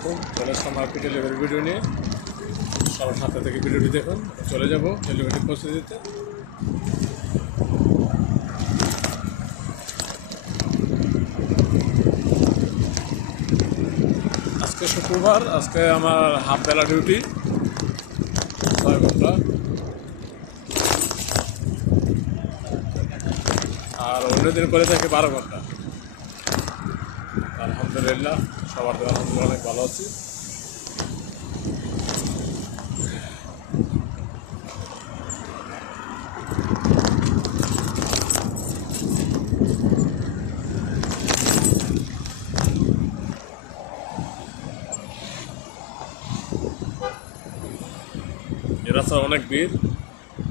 আলাইকুম। চলে আসলাম আরেকটি ডেলিভারি ভিডিও নিয়ে। সবার সাথে থেকে ভিডিওটি দেখুন। চলে যাব ডেলিভারি পৌঁছে দিতে। আজকে শুক্রবার, আজকে আমার হাফ বেলা ডিউটি, 6 ঘন্টা। আর অন্যদিন করে থাকে 12 ঘন্টা। আলহামদুলিল্লাহ, সবার তো আলহামদুলিল্লাহ অনেক ভালো আছি। এ রাস্তায় অনেক ভিড়,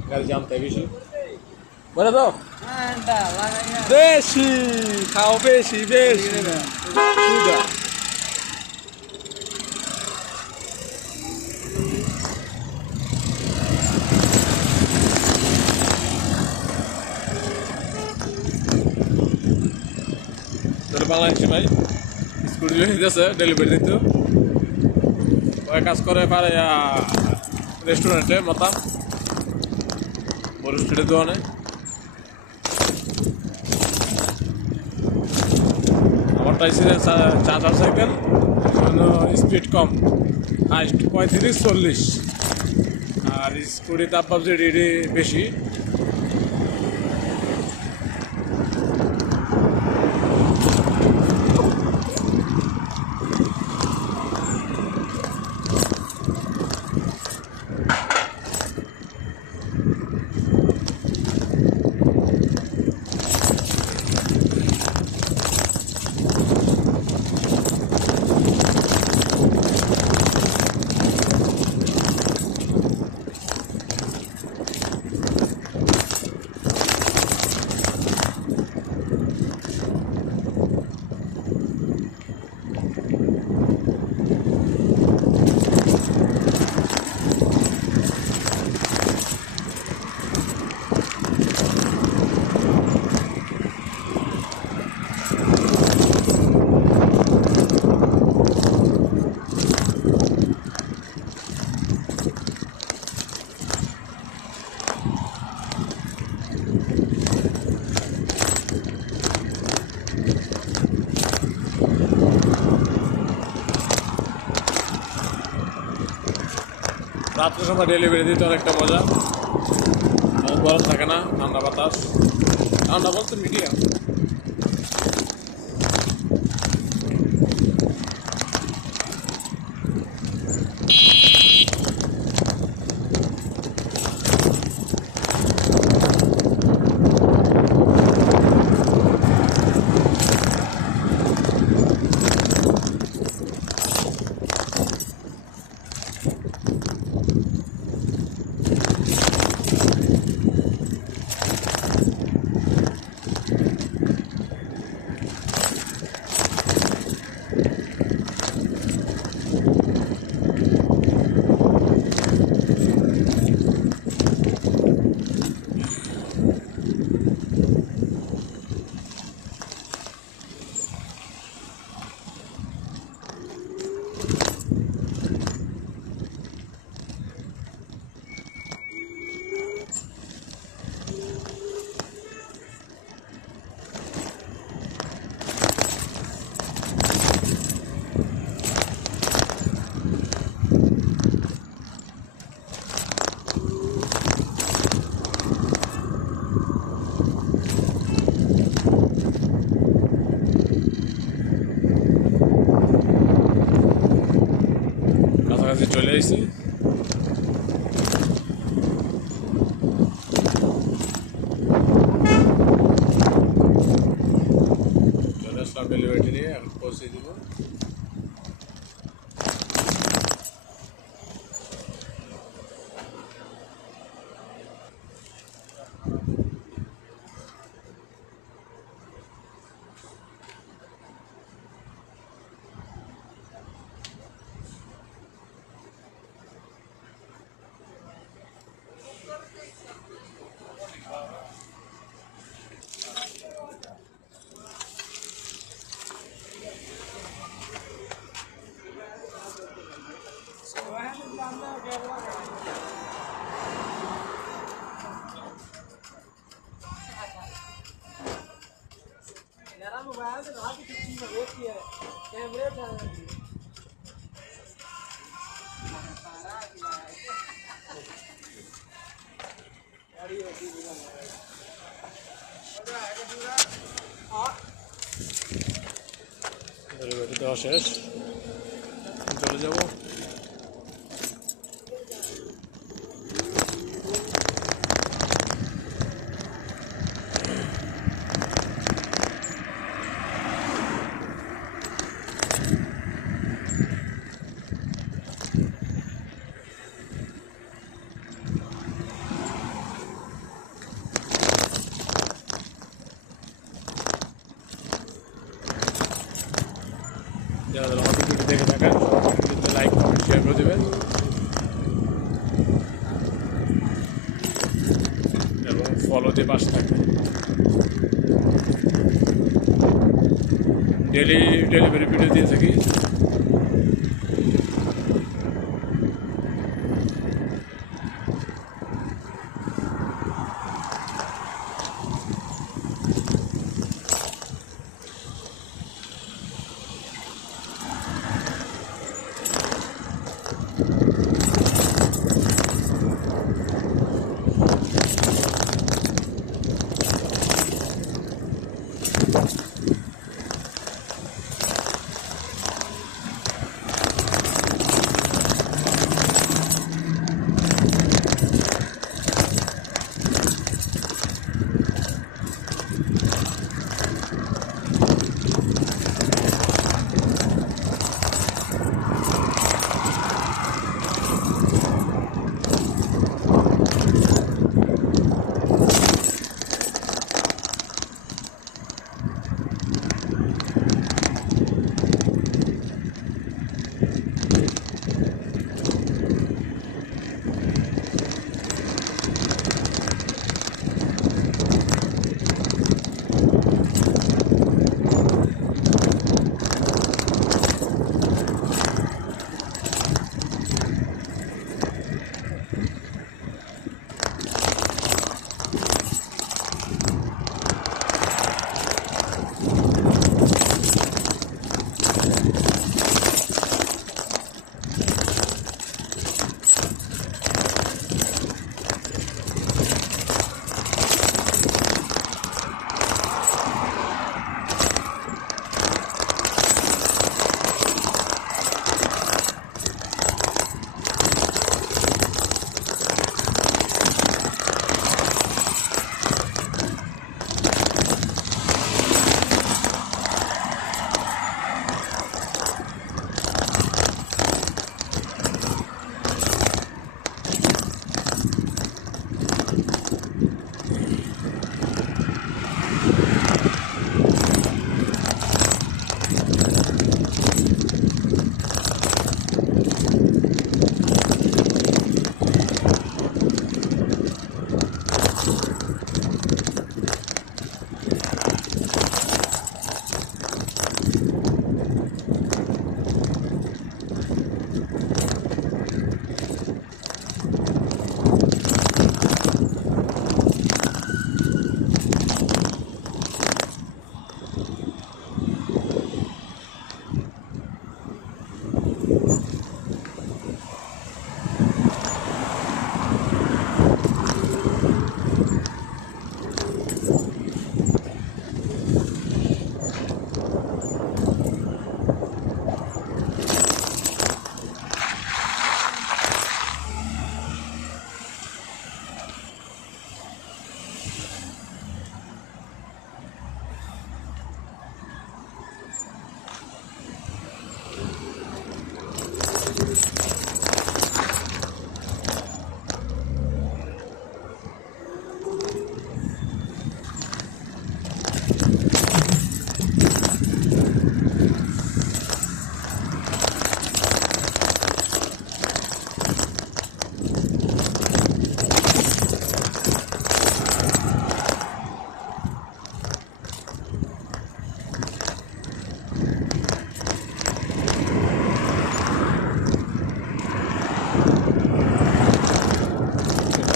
গাড়ি জাম তাই বেশি। বলে দাও বেশি খাও, বেশি বেশি সুদা। বাংলাদেশি ভাই স্কুটি দিতেছে ডেলিভারি দিতে। ওই কাজ করে পারে রেস্টুরেন্টে মতাম বড় স্ট্রিটের দোকানে। আমারটা ছিল চার্জার সাইকেল, স্পিড কম, হাইস্ট 35-40। আর স্কুটি তাপ ভাবছি ডিডি বেশি। রাত্রের সময় ডেলিভারি দিতে অনেকটা মজা, গরম থাকে না, ঠান্ডা বাতাস, ঠান্ডা বলতে মিডিয়াম। কাছাকাছি চলে এসেছি। চলে আসলাম ডেলিভারি নিয়ে, এখন পৌঁছে দিব। ডেলিভারি দেওয়া শেষ, চলে যাব। যারা যারা আমার ভিডিওটি দেখে থাকেন ভিডিওতে লাইক কমেন্ট শেয়ার করে দেবেন এবং ফলো দিয়ে পাশে থাকবেন। ডেলিভারি ভিডিও দিয়ে থাকি।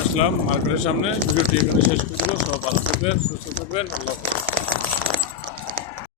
আসলাম মার্কেটের সামনে। ভিডিওটি এখানে শেষ করে দেবো। সব ভালো থাকবেন, সুস্থ থাকবেন। আল্লাহ হাফেজ।